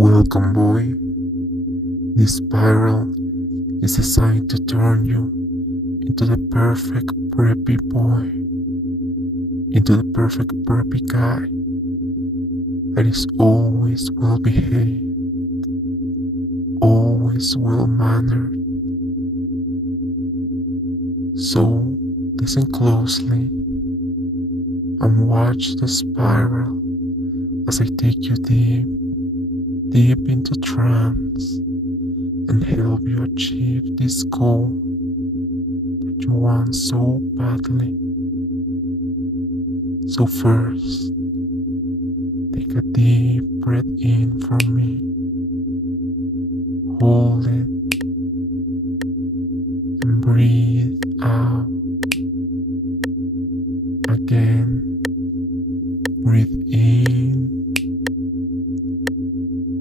Welcome, boy. This spiral is designed to turn you into the perfect preppy boy, into the perfect preppy guy that is always well behaved, always well mannered. So listen closely and watch the spiral as I take you deep into trance and help you achieve this goal that you want so badly. So first, take a deep breath in for me. Hold it and breathe out. Again, breathe in,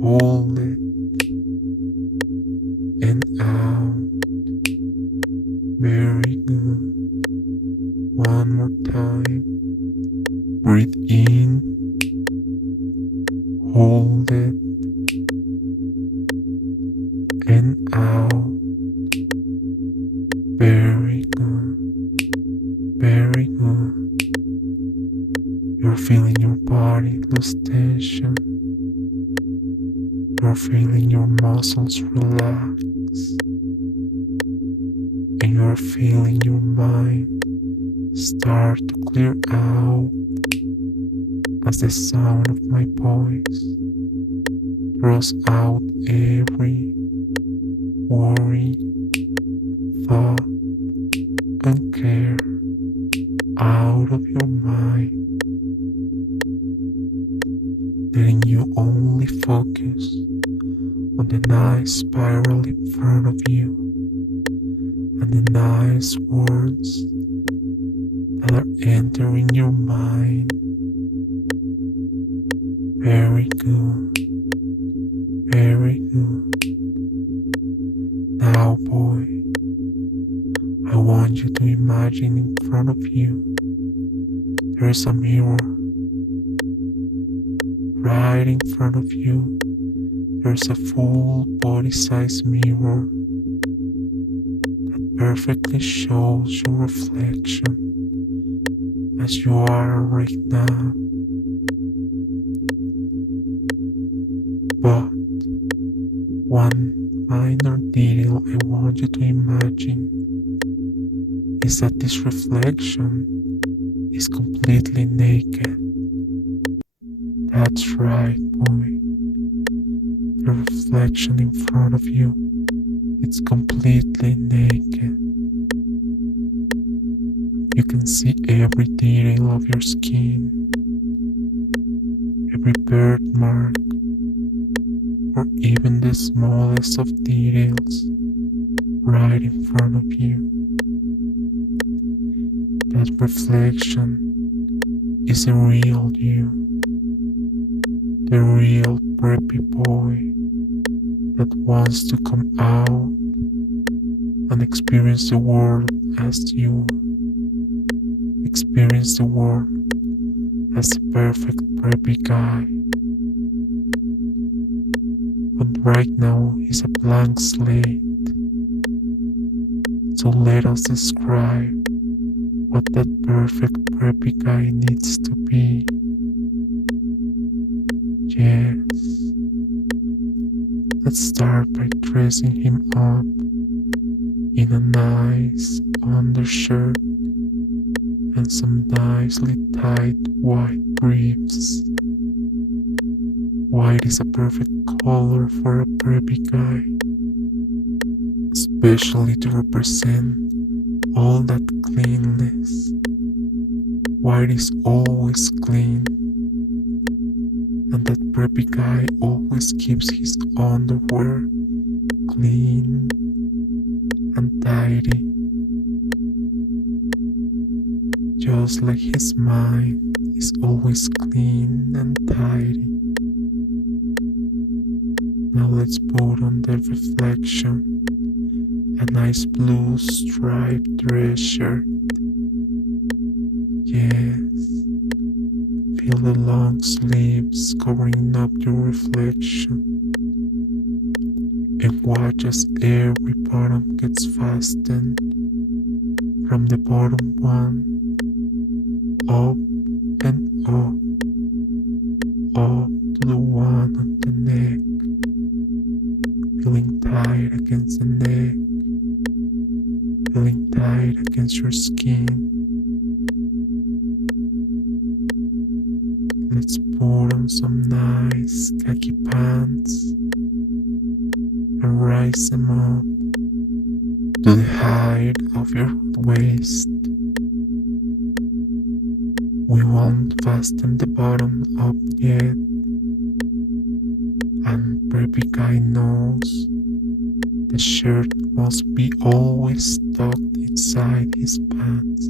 hold it, and out. Very good. One more time. Breathe in, hold it, and out. Very good. Very good. You're feeling your body lose tension. You're feeling your muscles relax. And you're feeling your mind start to clear out as the sound of my voice throws out every worry, thought, and care out of your mind, letting you only focus on the nice spiral in front of you and the nice words that are entering your mind. Very good. Very good. Now, boy, I want you to imagine in front of you there is a mirror. Right in front of you there's a full body-size mirror that perfectly shows your reflection as you are right now. But one minor detail I want you to imagine is that this reflection is completely naked. That's right, boy. The reflection in front of you, it's completely naked. You can see every detail of your skin, every birthmark, or even the smallest of details right in front of you. That reflection is the real you, the real preppy boy that wants to come out and experience the world as you experience the world as the perfect preppy guy. But right now he's a blank slate. So let us describe what that perfect preppy guy needs to be. Yes. Let's start by dressing him up in a nice undershirt and some nicely tight white briefs. White is a perfect color for a preppy guy, especially to represent all that cleanness. White is always clean, and that preppy guy always keeps his underwear clean and tidy, just like his mind is always clean and tidy. Now let's put on the reflection a nice blue striped dress shirt. Yes, Feel the long sleeves covering up your reflection, and watch as every bottom gets fastened from the bottom one, up and up to the one on the neck, feeling tight against the neck, feeling tight against your skin. Let's put on some nice khaki pants and rise them up to the height of your waist. We won't fasten the bottom up yet, and Preppy Guy knows the shirt must be always tucked inside his pants.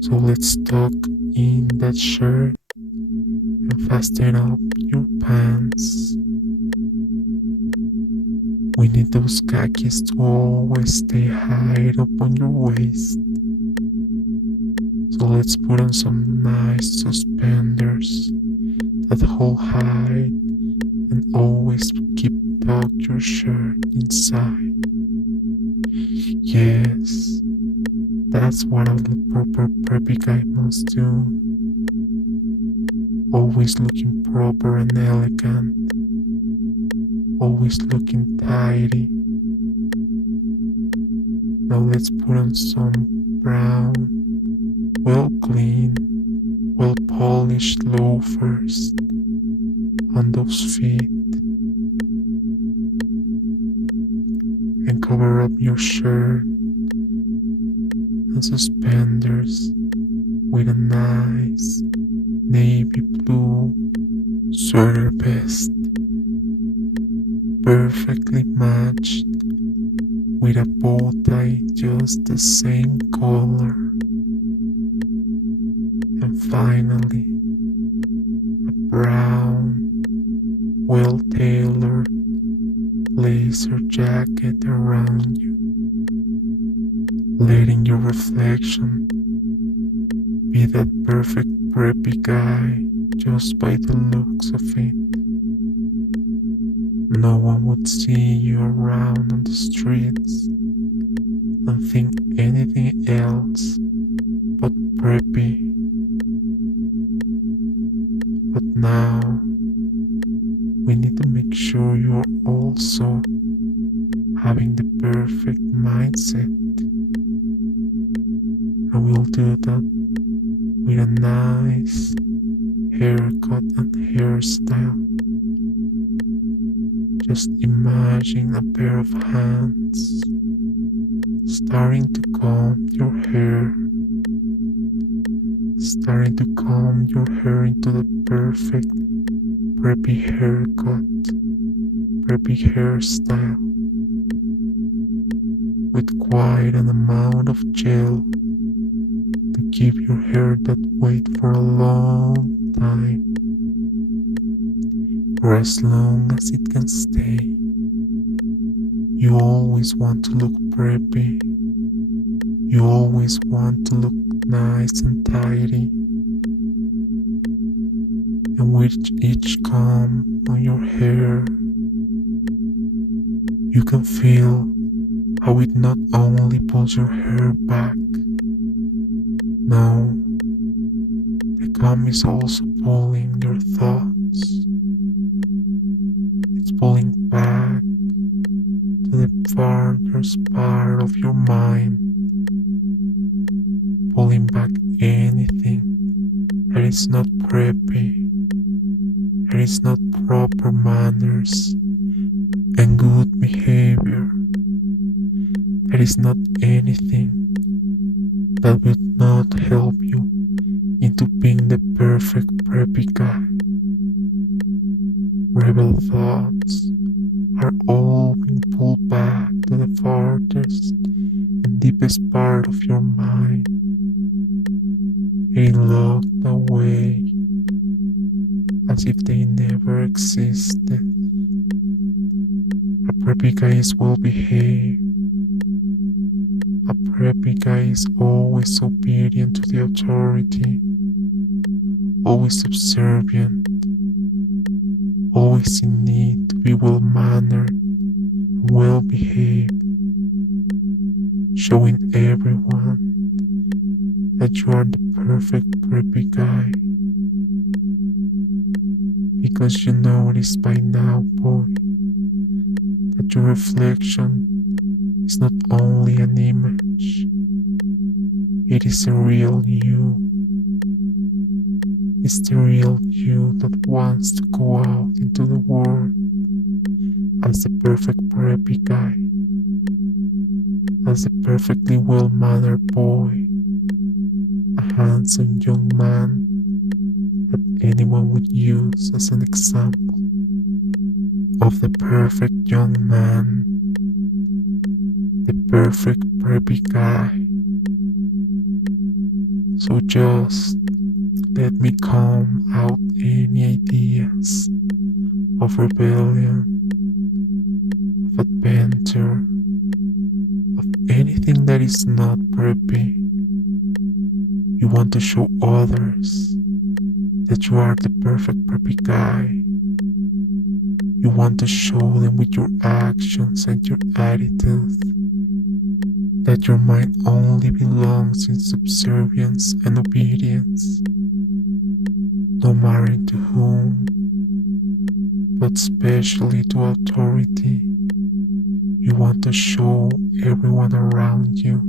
So let's tuck in that shirt and fasten up your pants. We need those khakis to always stay high up on your waist. So let's put on some nice suspenders that hold high and always keep tucked your shirt inside. Yes, that's what a proper preppy guy must do. Always looking proper and elegant. Always looking tidy. Now let's put on some brown, well clean, well polished loafers on those feet, and cover up your shirt and suspenders with a nice navy blue sweater vest, perfectly matched with a bow tie just the same color. And finally, a brown, well-tailored blazer jacket around you, letting your reflection be that perfect preppy guy just by the looks of it. No one would see you around on the streets and think anything else but preppy. But now, we need to make sure you're also having the perfect mindset. And we'll do that with a nice haircut and hairstyle. Just imagine a pair of hands starting to comb your hair, starting to comb your hair into the perfect preppy haircut, preppy hairstyle, with quite an amount of gel to keep your hair that weight for a long time, or as long as it can stay. You always want to look preppy. You always want to look nice and tidy. And with each comb on your hair, you can feel how it not only pulls your hair back. No, the comb is also pulling your thoughts. It's pulling back to the farthest part of your mind, pulling back anything that is not preppy, that is not proper manners and good behavior, that is not anything that would not help you into being the perfect preppy guy. Rebel thoughts are all being pulled back to the farthest and deepest part of your mind, getting locked away as if they never existed. A preppy guy is well behaved. A preppy guy is always obedient to the authority always subservient, always in need to be well mannered, well behaved, showing everyone that you are the perfect preppy guy. Because you notice by now, boy, that your reflection is not only an image, it is a real you. It's the real you that wants to go out into the world as the perfect preppy guy, as a perfectly well-mannered boy, a handsome young man that anyone would use as an example of the perfect young man, the perfect preppy guy. So just let me calm out any ideas of rebellion, of adventure, of anything that is not preppy. You want to show others that you are the perfect preppy guy. You want to show them with your actions and your attitude that your mind only belongs in subservience and obedience, no matter to whom, but especially to authority. You want to show everyone around you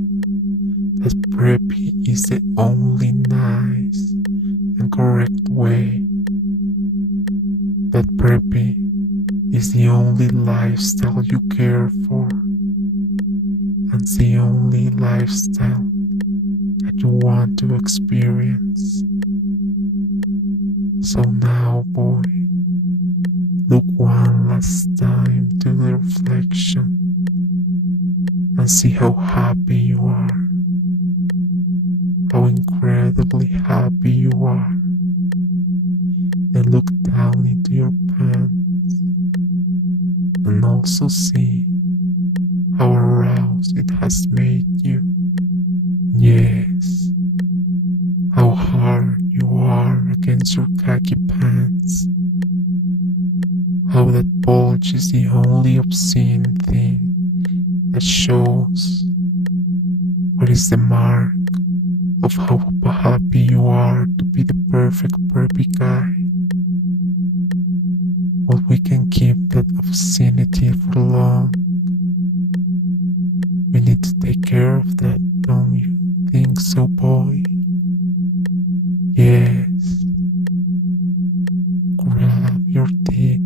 that preppy is the only nice and correct way, that preppy is the only lifestyle you care for, and the only lifestyle that you want to experience. So now, boy, look one last time to the reflection and see how happy you are, how incredibly happy you are, and look down into your pants and also see how aroused it has made you. Yes, how hard you are against your khaki pants, how that bulge is the only obscene thing that shows what is the mark of how happy you are to be the perfect preppy guy. But we can keep that obscenity for long. We need to take care of that, don't you think so, boy? Yes. Grab your dick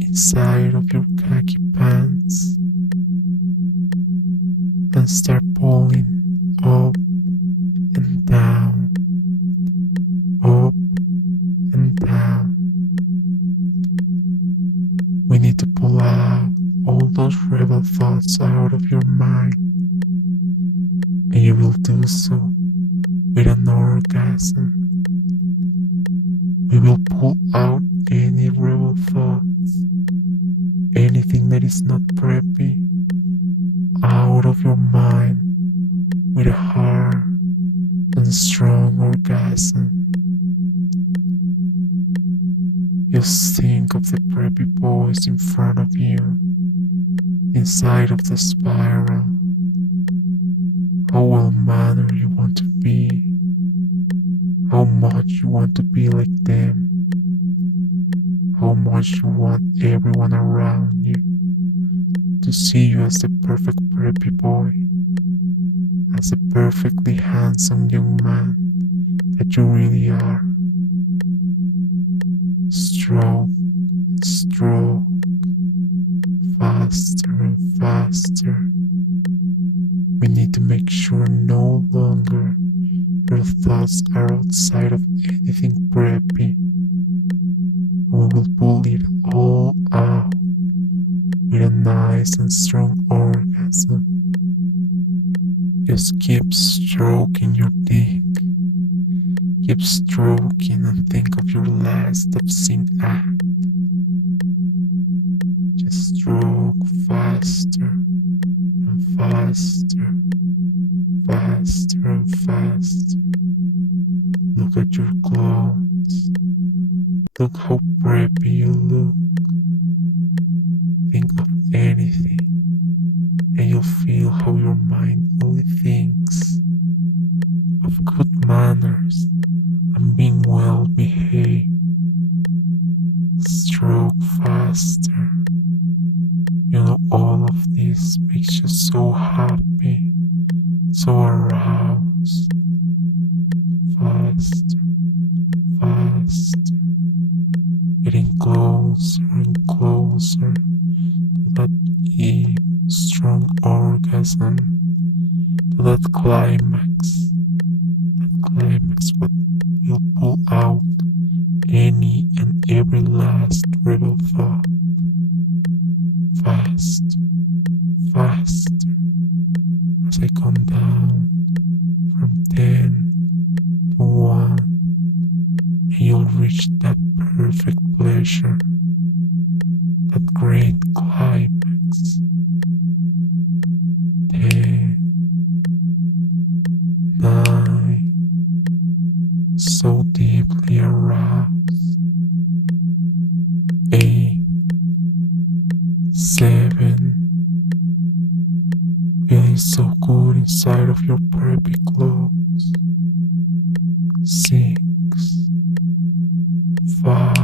inside of your khaki pants and start pulling up and down, up and down. We need to pull out all those rebel thoughts out of your mind, and you will do so with an orgasm. We will pull out any rebel thoughts, anything that is not preppy, out of your mind with a hard and strong orgasm. Just think of the preppy boys in front of you, inside of the spiral. How well mannered you want to be, how much you want to be like them, how much you want everyone around you to see you as the perfect preppy boy, as a perfectly handsome young man that you really are. Stroke, stroke, faster and faster. We need to make sure no longer your thoughts are outside of anything preppy. We will pull it all out with a nice and strong orgasm. Just keep stroking your dick. Keep stroking and think of your last obscene act. Just stroke faster and faster, faster and faster. Look at your clothes. Look how preppy you look. Think of anything, and you'll feel how your mind only thinks of good manners and being well behaved. Stroke faster. You know, all of this makes you so happy, so aroused. Faster, faster, getting closer and closer to that deep, strong orgasm, to that climax. That climax what will pull out any and every last rebel thought. Faster, faster, as I come down from 10 to 1, and you'll reach that perfect pleasure, that great climax. 10, 9, so deeply aroused. 8, 7, feeling so good inside of your preppy clothes. 6, 5,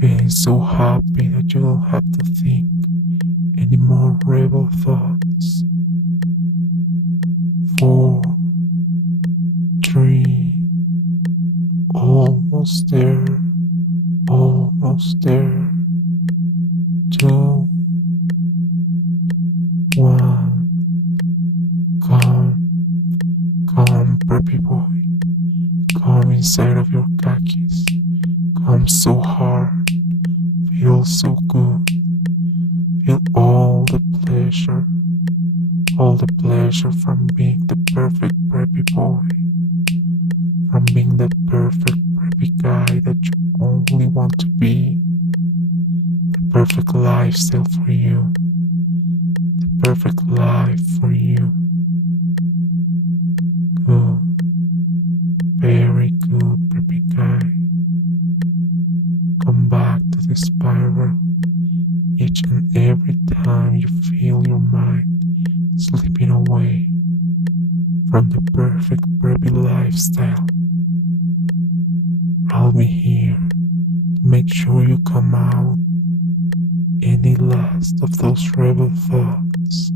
feeling so happy that you don't have to think any more rebel thoughts. 4, 3, almost there, almost there. 2, 1, come, come, preppy boy, come inside of your khakis, come so hard, feel so good, feel all the pleasure from being the perfect preppy boy, from being the perfect preppy guy that you only want to be, the perfect lifestyle for you, the perfect life for you. Good, very good, preppy guy. Come back to the spiral each and every time you feel your mind slipping away from the perfect preppy lifestyle. I'll be here to make sure you come out any last of those rebel thoughts.